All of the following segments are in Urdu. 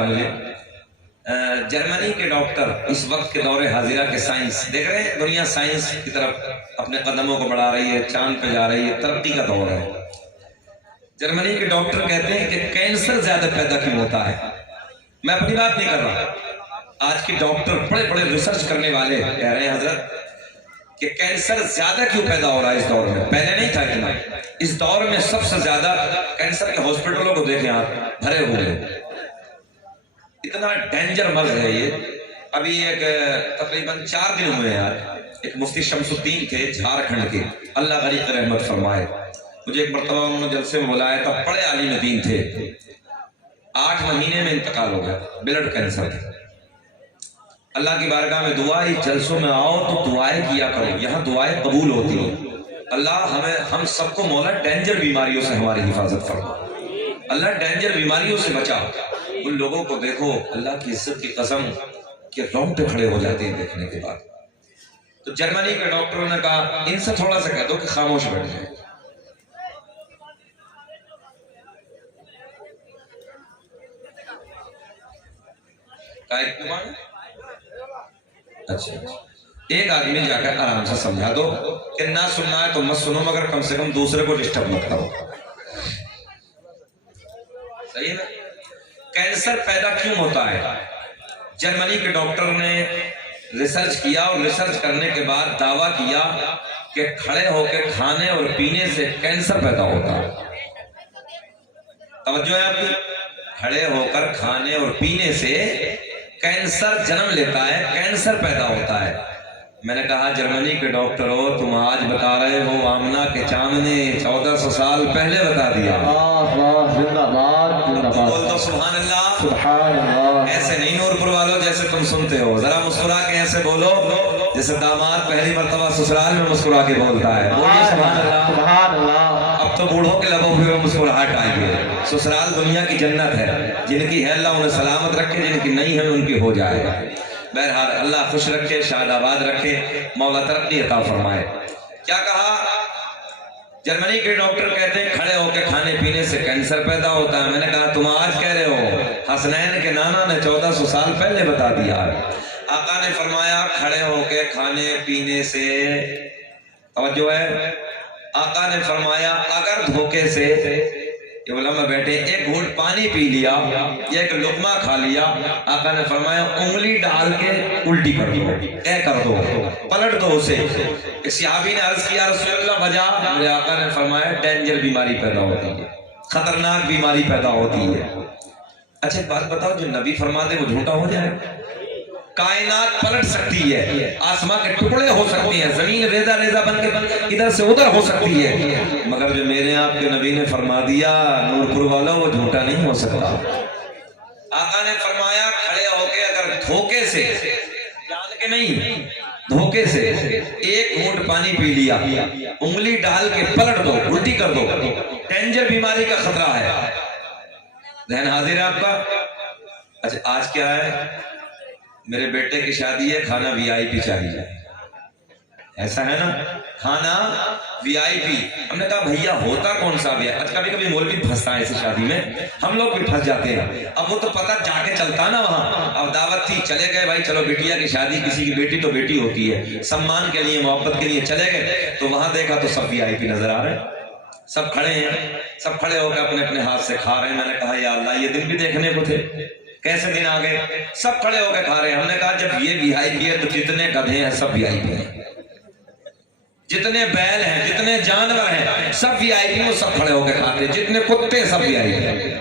لگا مجھے، جرمنی کے ڈاکٹر اس وقت کے دور حاضرہ کے سائنس دیکھ رہے ہیں، دنیا سائنس کی طرف اپنے قدموں کو بڑھا رہی ہے، چاند پہ جا رہی ہے، ترقی کا دور ہے۔ جرمنی کے ڈاکٹر کہتے ہیں کہ کینسر زیادہ پیدا کیوں ہوتا ہے؟ میں اپنی بات نہیں کر رہا، آج کے ڈاکٹر بڑے بڑے ریسرچ کرنے والے کہہ رہے ہیں حضرت کہ کینسر زیادہ کیوں پیدا ہو رہا ہے اس دور میں، پہلے نہیں تھا اتنا، اس دور میں سب سے زیادہ کینسر کے ہاسپٹلوں کو دیکھیں آپ بھرے ہوئے ہیں، اتنا ڈینجر مرض ہے یہ۔ ابھی ایک تقریباً 4 دن ہوئے ہیں آج، ایک مفتی شمس الدین تھے جھارکھنڈ کے، اللہ غریق رحمت فرمائے، مجھے ایک مرتبہ انہوں نے جلسے میں بلایا تھا، بڑے عالم دین تھے، 8 مہینے میں انتقال ہو گیا، بلڈ کینسر تھا۔ اللہ کی بارگاہ میں دعا، اس جلسوں میں آؤ تو دعائیں کیا کرو، یہاں دعائیں قبول ہوتی ہیں۔ اللہ ہم سب کو مولا ڈینجر بیماریوں سے ہماری حفاظت فرما، اللہ ڈینجر بیماریوں سے بچا۔ ان لوگوں کو دیکھو، اللہ کی عزت کی قسم کہ رونگٹے کھڑے ہو جاتے ہیں دیکھنے کے بعد۔ تو جرمنی کے ڈاکٹروں نے کہا ان سے تھوڑا سا کہہ دو کہ خاموش بیٹھ جائیں۔ اچھا ایک آدمی جا کر آرام سے سمجھا دو کہ نہ سننا ہے تو مت سنو، مگر کم سے کم دوسرے کو ڈسٹرب مت کرو، صحیح ہے نا؟ کینسر پیدا کیوں ہوتا ہے؟ جرمنی کے ڈاکٹر نے ریسرچ کیا اور ریسرچ کرنے کے بعد دعویٰ کیا کہ کھڑے ہو کے کھانے اور پینے سے کینسر پیدا ہوتا ہے۔ توجہ ہے آپ کی؟ کھڑے ہو کر کھانے اور پینے سے کینسر جنم لیتا ہے، کینسر پیدا ہوتا ہے۔ میں نے کہا جرمنی کے ڈاکٹر ہو، تم آج بتا رہے ہو، آمنہ کے چاند نے 1400 سال پہلے بتا دیا۔ بول دو سبحان اللہ، سبحان اللہ۔ ایسے نہیں نورپور والوں جیسے تم سنتے ہو، ذرا مسکرا کے ایسے بولو جیسے داماد پہلی مرتبہ سسرال میں مسکرا کے بولتا ہے۔ بولیے سبحان اللہ، سبحان اللہ۔ اب تو بوڑھوں کے لبوں پہ مسکراہٹ آئی ہے۔ سسرال دنیا کی جنت ہے، جن کی ہے اللہ انہیں سلامت رکھے، جن کی نہیں ہے ان کی ہو جائے گا۔ بہرحال اللہ خوش رکھے، شاد آباد رکھے، مولا ترقی عطا فرمائے۔ کیا کہا؟ جرمنی کے ڈاکٹر کہتے ہیں کھڑے ہو کے کھانے پینے سے کینسر پیدا ہوتا ہے۔ میں نے کہا تم آج کہہ رہے ہو، حسنین کے نانا نے 1400 سال پہلے بتا دیا ہے۔ آقا نے فرمایا کھڑے ہو کے کھانے پینے سے، توجہ ہے، آقا نے فرمایا اگر دھوکے سے، یہ علماء بیٹھے، ایک گھونٹ پانی پی لیا یا ایک لقمہ کھا لیا، آقا نے فرمایا انگلی ڈال کے الٹی کر دو، اے کر دو، پلٹ دو اسے۔ ایک صحابی نے عرض کیا رسول اللہ وجہ؟ میرے آقا نے فرمایا ڈینجر بیماری پیدا ہوتی ہے، خطرناک بیماری پیدا ہوتی ہے۔ اچھا ایک بات بتاؤ، جو نبی فرما دے وہ جھوٹا ہو جائے؟ کائنات پلٹ سکتی ہے، آسمان کے ٹکڑے ہو سکتے ہیں، زمین ریزہ ریزہ بن کے ادھر سے ادھر ہو سکتی ہے، مگر جو میرے آپ کے نبی نے فرما دیا نورپور والا وہ جھوٹا نہیں ہو سکتا۔ آقا نے فرمایا کھڑے ہو کے اگر دھوکے سے، جان کے نہیں، دھوکے سے ایک گھونٹ پانی پی لیا، انگلی ڈال کے پلٹ دو، الٹی کر دو، ڈینجر بیماری کا خطرہ ہے۔ ذہن حاضر ہے آپ کا؟ اچھا آج کیا ہے؟ میرے بیٹے کی شادی ہے، کھانا وی آئی پی چاہیے، ایسا ہے نا، کھانا وی آئی پی۔ ہم نے کہا بھیا ہوتا کون سا وی آئی؟ کبھی کبھی مولوی پھنستا ہے ایسی شادی میں، ہم لوگ بھی پھنس جاتے ہیں۔ اب وہ تو پتہ جا کے چلتا نا وہاں، اب دعوت تھی چلے گئے، بھائی چلو بیٹیا کی شادی، کسی کی بیٹی تو بیٹی ہوتی ہے، سمان کے لیے محبت کے لیے چلے گئے، تو وہاں دیکھا تو سب وی آئی پی نظر آ رہے ہیں، سب کھڑے ہیں، سب کھڑے ہو کے اپنے اپنے ہاتھ سے کھا رہے ہیں۔ میں نے کہا یا اللہ یہ دن بھی دیکھنے کو تھے، کیسے دن آ گئے؟ سب کھڑے ہو کے کھا رہے ہیں۔ ہم نے کہا جب یہ وی آئی پی ہے تو جتنے گدھے ہیں سب وی آئی پی ہیں، جتنے بیل ہیں، جتنے جانور ہیں سب وی آئی پی، وہ سب کھڑے ہو کے کھاتے ہیں، جتنے کتے سب وی آئی پی ہیں۔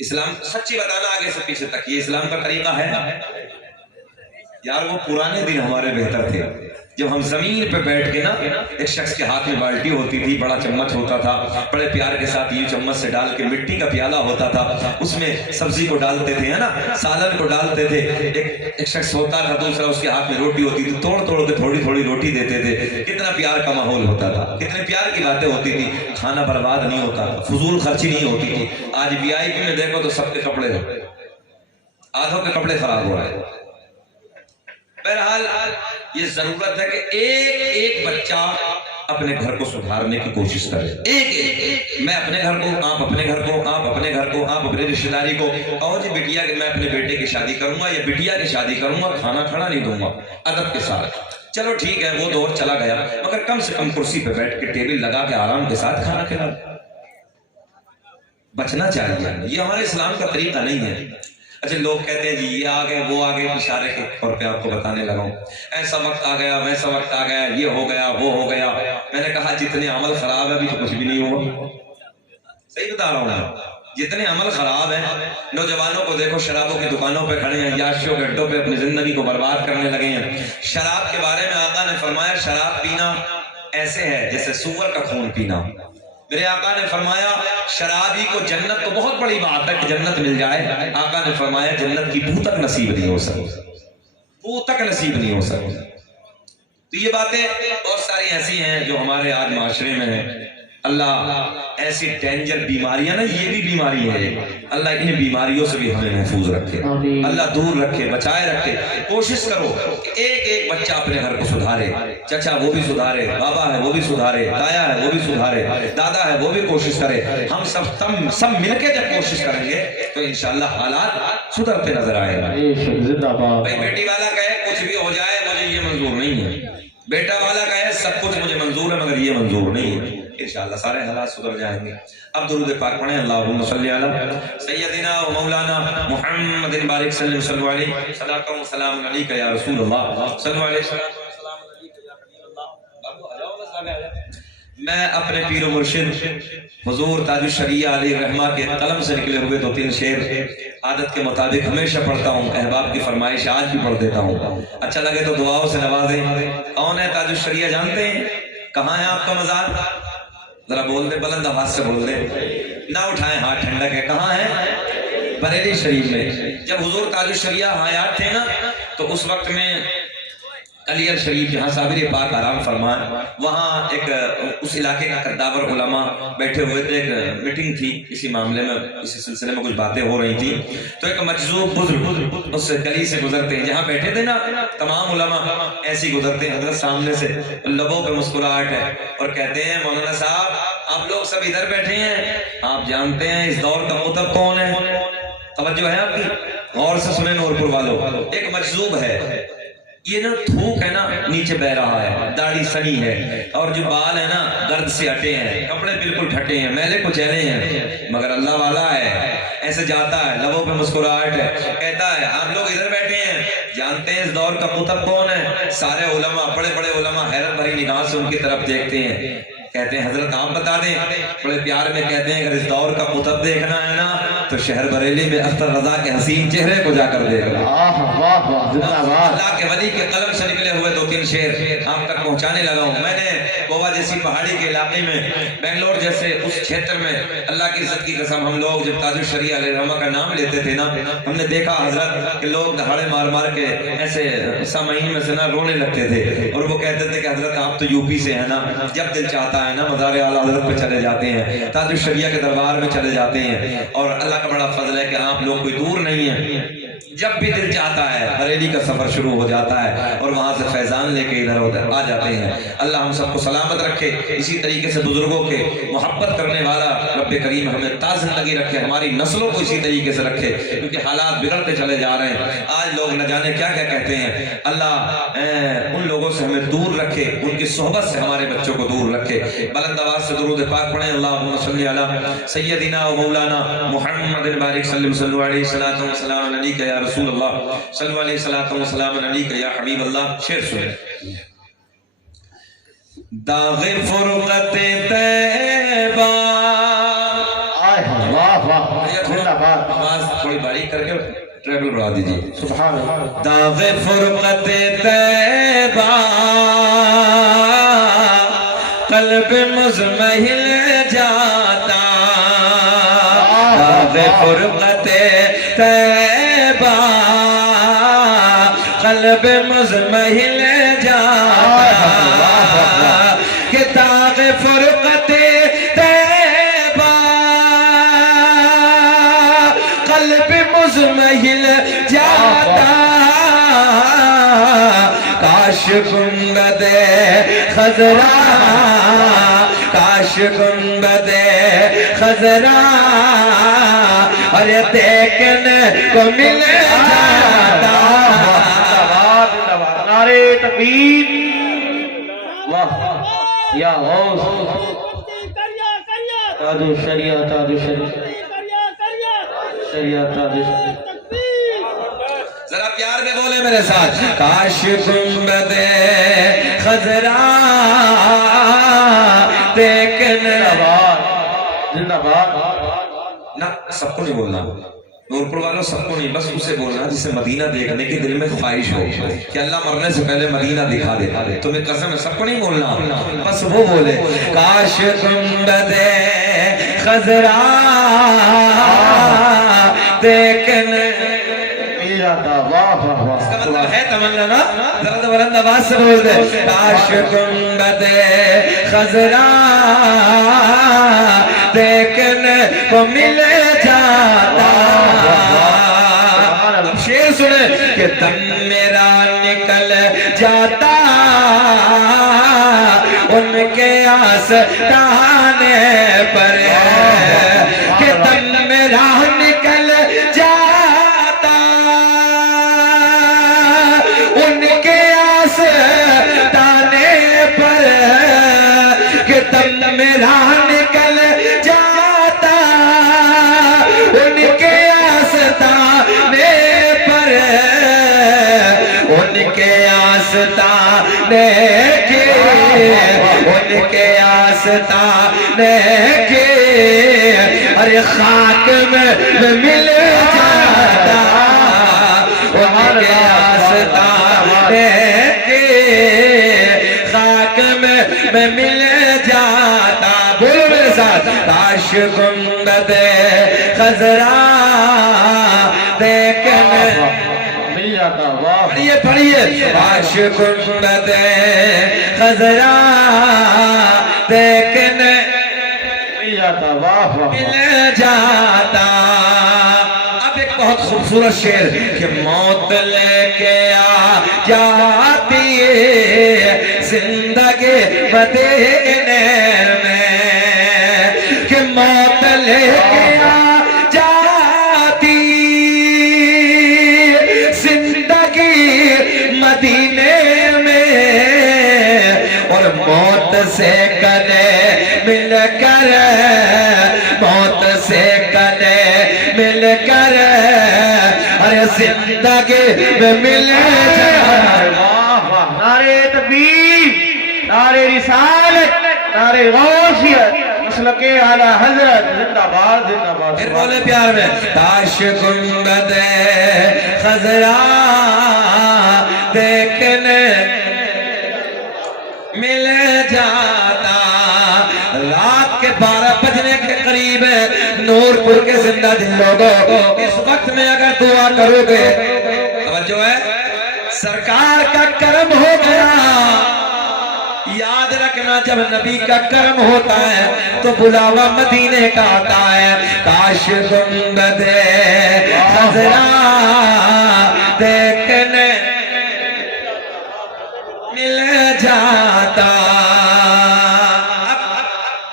اسلام سچی بتانا آگے سے پیچھے تک، یہ اسلام کا طریقہ ہے یار؟ وہ پرانے دن ہمارے بہتر تھے، جب ہم زمین پہ بیٹھ کے نا، ایک شخص کے ہاتھ میں بالٹی ہوتی تھی، بڑا چمچ ہوتا تھا، بڑے پیار کے ساتھ یہ چمچ سے ڈال کے، مٹی کا پیالہ ہوتا تھا، اس میں سبزی کو ڈالتے تھے، ہے نا، سالن کو ڈالتے تھے، ایک شخص ہوتا تھا، دوسرا اس کے ہاتھ میں روٹی ہوتی تھی، توڑ توڑ کے تھوڑی تھوڑی روٹی دیتے تھے، کتنا پیار کا ماحول ہوتا تھا، کتنے پیار کی باتیں ہوتی تھی، کھانا برباد نہیں ہوتا تھا، فضول خرچی نہیں ہوتی تھی۔ آج وی آئی پی میں دیکھو تو سب کے کپڑے، آدھوں کے کپڑے خراب ہو رہے ہیں۔ بہرحال یہ ضرورت ہے کہ ایک ایک بچہ اپنے گھر کو سدھارنے کی کوشش کریں. ایک میں اپنے گھر کو، آپ اپنے گھر کو، آپ اپنے گھر کو، آپ اپنے رشتہ داری کو. کہو جی بٹیا کہ میں اپنے بیٹے کی شادی کروں گا یا بٹیا کی شادی کروں گا، کھانا کھڑا نہیں دوں گا ادب کے ساتھ. چلو ٹھیک ہے وہ دور چلا گیا، مگر کم سے کم کرسی پہ بیٹھ کے ٹیبل لگا کے آرام کے ساتھ کھانا کھلا. بچنا چاہیے، یہ ہمارے اسلام کا طریقہ نہیں ہے. اچھا لوگ کہتے ہیں جی یہ آگئے وہ آگئے، اشارے کے طور پہ آپ کو بتانے لگا ہوں ایسا وقت آ گیا ویسا وقت آ گیا، یہ ہو گیا وہ ہو گیا. میں نے کہا جتنے عمل خراب ہے ابھی تو کچھ بھی نہیں ہوا. صحیح بتا رہا ہوں میں، جتنے عمل خراب ہیں. نوجوانوں کو دیکھو شرابوں کی دکانوں پہ کھڑے ہیں، یاشیوں کے اڈوں پہ اپنی زندگی کو برباد کرنے لگے ہیں. شراب کے بارے میں آقا نے فرمایا شراب پینا ایسے ہے جیسے سور کا خون پینا. میرے آقا نے فرمایا شرابی کو جنت تو بہت بڑی بات ہے کہ جنت مل جائے، آقا نے فرمایا جنت کی بو تک نصیب نہیں ہو سکتی، بو تک نصیب نہیں ہو سکتی. تو یہ باتیں بہت ساری ایسی ہیں جو ہمارے آج معاشرے میں ہیں. اللہ ایسی ڈینجر بیماریاں نا، یہ بھی بیماری ہے، اللہ ان بیماریوں سے بھی ہمیں محفوظ رکھے، اللہ دور رکھے، بچائے رکھے. کوشش کرو کہ ایک ایک بچہ اپنے گھر کو سدھارے. چچا وہ بھی سدھارے، بابا ہے وہ بھی سدھارے، تایا ہے وہ بھی سدھارے، دادا ہے وہ بھی کوشش کرے. ہم سب مل کے جب کوشش کریں گے تو انشاءاللہ حالات سدھرتے نظر آئے گا. بھائی بیٹی والا کہے کچھ بھی ہو جائے مجھے یہ منظور نہیں ہے، بیٹا والا کہے سب کچھ مجھے منظور ہے مگر یہ منظور نہیں ہے، انشاءاللہ سارے حالات سدھر جائیں گے. اب درود پاک پڑھیں. اللہم صلی علی سیدنا و مولانا محمد بارک صلی اللہ علیہ صلاۃ و سلام علیک یا رسول اللہ صلی اللہ علیہ وسلم. میں اپنے پیر و مرشد حضور تاج الشریعہ علیہ الرحمہ کے قلم سے نکلے ہوئے 2-3 شعر عادت کے مطابق ہمیشہ پڑھتا ہوں. احباب کی فرمائش آج بھی پڑھ دیتا ہوں، اچھا لگے تو دعاؤں سے نوازیں. کون ہے تاج الشریعہ جانتے ہیں؟ کہاں ہے آپ کا مزار؟ ذرا بول دیں، بلند آواز سے بول دیں، نہ اٹھائیں ہاتھ، ٹھنڈک ہے. کہاں ہے؟ بریلی شریف میں. جب حضور تاج الشریعہ حیات تھے نا تو اس وقت میں علیہ شریف جہاں صابر پاک آرام فرمان، وہاں ایک اس علاقے کا قداور علماء بیٹھے ہوئے تھے. ایک میٹنگ تھی کسی معاملے میں، اسی سلسلے میں کچھ باتیں ہو رہی تھی. تو ایک مجذوب بزرگ اس گلی سے گزرتے ہیں، جہاں بیٹھے تھے نا تمام علماء ایسے ہی گزرتے ہیں. حضرت سامنے سے لبوں پہ مسکراہٹ ہے اور کہتے ہیں مولانا صاحب آپ لوگ سب ادھر بیٹھے ہیں، آپ جانتے ہیں اس دور کا مطلب کون ہے؟ توجہ ہے آپ کی؟ غور سے سنیں نور پور والوں. ایک مجذوب ہے، یہ نا تھوک ہے نا نیچے بہ رہا ہے، داڑھی سنی ہے اور جو بال ہے نا گرد سے ہٹے ہیں، کپڑے بالکل پھٹے ہیں، میلے کچیلے ہیں، مگر اللہ والا ہے. ایسے جاتا ہے، لبوں پہ مسکراہٹ ہے، کہتا ہے آپ لوگ ادھر بیٹھے ہیں، جانتے ہیں اس دور کا کتب کون ہے؟ سارے علماء، بڑے بڑے علماء حیرت بھری نگاہ سے ان کی طرف دیکھتے ہیں. کہتے ہیں حضرت آپ بتا دیں. بڑے پیار میں کہتے ہیں اگر اس دور کا کتب دیکھنا ہے نا تو شہر بریلی میں اختر رضا کے حسین چہرے کو جا کر دیکھ لو. اللہ کے ولی کے قلم سے نکلے ہوئے 2-3 شعر آپ تک پہنچانے لگا ہوں. میں نے گوا جیسی پہاڑی کے علاقے میں، بنگلور جیسے اس چھیتر میں، اللہ کی عزت کی قسم ہم لوگ جب تاج الشریعہ علیہ الرحمہ کا نام لیتے تھے نا، ہم نے دیکھا حضرت کہ لوگ دہاڑے مار مار کے ایسے سامعین میں سے نا رونے لگتے تھے اور وہ کہتے تھے کہ حضرت آپ تو یو پی سے ہیں نا، جب دل چاہتا ہے نا مزار اعلیٰ حضرت پہ چلے جاتے ہیں، تاج الشریعہ کے دربار میں چلے جاتے ہیں. اور اللہ کا بڑا فضل ہے کہ آپ لوگ کوئی دور نہیں ہیں، جب بھی دل چاہتا ہے بریلی کا سفر شروع ہو جاتا ہے اور وہاں سے فیضان لے کے ادھر آ جاتے ہیں. اللہ ہم سب کو سلامت رکھے. اسی طریقے سے بزرگوں کے محبت کرنے والا رب کریم ہمیں تا زندگی رکھے، ہماری نسلوں کو اسی طریقے سے رکھے، کیونکہ حالات بگڑتے چلے جا رہے ہیں. آج لوگ نہ جانے کیا کیا کہتے ہیں. اللہ ان لوگوں سے ہمیں دور رکھے، ان کی صحبت سے ہمارے بچوں کو دور رکھے. بلند آواز سے درود پاک پڑھیں. اللہم صلی علی سیدنا و مولانا محمد بارک صلی اللہ علیہ وسلم و سلام علیک یا رسول اللہ صلی اللہ علیہ وسلم و سلام علیک یا حبیب اللہ. شعر سنیں. داغ فرقت طیبہ، آواز تھوڑی باریک کر کے ٹریبل بڑھا دیجیے. سبحان اللہ. داغ فرقت طیبہ قلب مزمحل جاتا، داغ فرقت طیبہ قلب مزمحل جاتا، کہ داغ فرقت طیبہ قلب مزمحل جاتا، کاش گنبد خضرا کاش گنبد خضرا اور دیکھنے کو مل جاتا نعرے تکبیر واہ یا غوث تاج الشریعہ تاج الشریعہ شریعہ تاج الشریعہ ذرا پیار میں بولے میرے ساتھ کاش گنبد خضرا دیکھنے زندہ باد نہ سب کو نہیں بولنا نورپور والوں سب کو نہیں بس اسے بولنا جسے مدینہ دیکھنے کی دل میں خواہش ہو کہ اللہ مرنے سے پہلے مدینہ دکھا دے تمہیں قسم ہے سب کو نہیں بولنا بس وہ بولے کاش گنبد خضرا دیکھنے اس کا مطلب ہے تمنا نا ذرا بلند آواز سے بول دے کاش گنبد خضرا دیکھنے کو مل جاتا اب شعر سنے کہ دم میرا نکل جاتا ان کے آستانے پر کہ دم میرا نکل جاتا ان کے آستانے پر کہ دم میرا نکل جاتا ان کے آستانے پر ان کے آستانے کے ان کے آستانے کے ارے خاک میں مل جاتا ان کے آستانے کے خاک میں مل جاتا بولو میرے ساتھ کاش گنبد خضرا دیکھنے مل جاتا واہ پڑھیے پڑھیے کاش گنبد خضرا دیکھنے مل جاتا واہ واہ مل جاتا اب ایک بہت خوبصورت شعر کہ موت لے کے آ جاتی ہے زندگی مدینے میں کہ موت لے کے آ جاتی زندگی مدینے میں اور موت سے کلے مل کر موت سے کلے مل کر ارے زندگی میں مل جائے واہ واہ نعرے تکبیر نعرے رسالت نعرے غوثیت مسلک اعلی حضرت زندہ باد زندہ باد پھر بولے پیار میں کاش گنبد خضرا دیکھنے مل جاتا رات کے 12 بجنے کے قریب نورپور کے زندہ دل لوگوں اس وقت میں اگر دعا کرو گے توجہ ہے سرکار کا کرم ہو گیا یاد رکھنا جب نبی کا کرم ہوتا ہے تو بلاوا مدینے کا آتا ہے کاش گنبد خضرا دیکھنے مل جاتا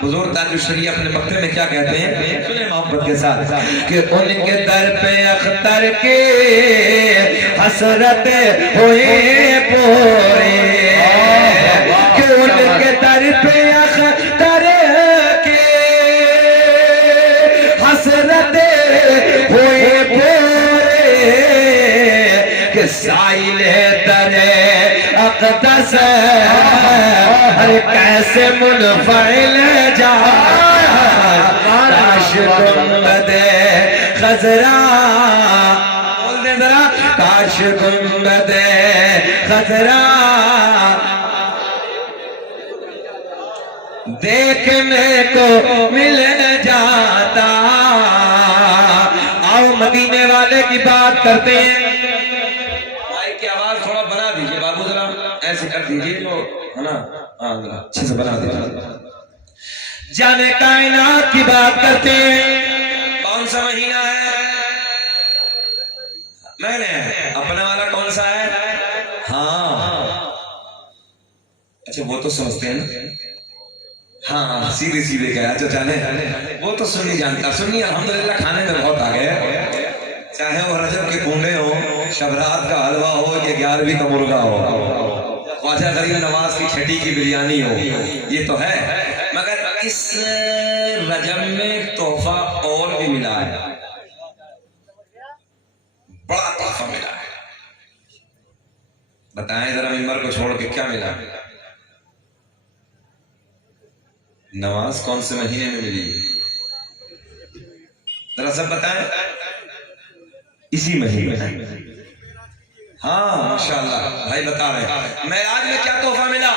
حضور تاج الشریعہ اپنے مکتب میں کیا کہتے ہیں سنیں محبت کے ساتھ کہ ان کے در پہ اختر کے حسرت ہوئے پورے کہ ان کے در پہ اختر کے حسرت ہوئے پورے کہ سائل در اقدس ہر کیسے منفعل جا کاش گنبد خضرا بول دیں ذرا کاش گنبد خضرا دیکھنے کو مل جاتا آؤ مدینے والے کی بات کرتے ہیں مائک کی آواز تھوڑا بنا دیجئے بابو ذرا ایسے کر دیجئے جو ہے نا ہاں ذرا اچھے سے بنا دیجئے جانے کائنات کی بات کرتے ہیں کون سا مہینہ ہے میں نے اپنے والا کون سا ہے ہاں اچھا وہ تو سمجھتے ہیں نا، ہاں سیدھے سیدھے کہا اچھا جانے وہ تو سنی جانتا، سنی الحمدللہ کھانے میں بہت آگے، چاہے وہ رجب کے پونڈے ہو، شبرات کا حلوہ ہو یا 11ویں کا مرغا ہو، خواجہ غریب نواز کی چھٹی کی بریانی ہو، یہ تو ہے، مگر اس رجب میں ایک تحفہ اور بھی ملا ہے، بڑا تحفہ ملا ہے، بتائیں ذرا ممبر کو چھوڑ کے کیا ملا؟ نماز کون سے مہینے میں ملی؟ ذرا سب بتائیں، اسی مہینے میں، ہاں ماشاءاللہ بھائی بتا رہے ہیں، معراج میں کیا تحفہ ملا؟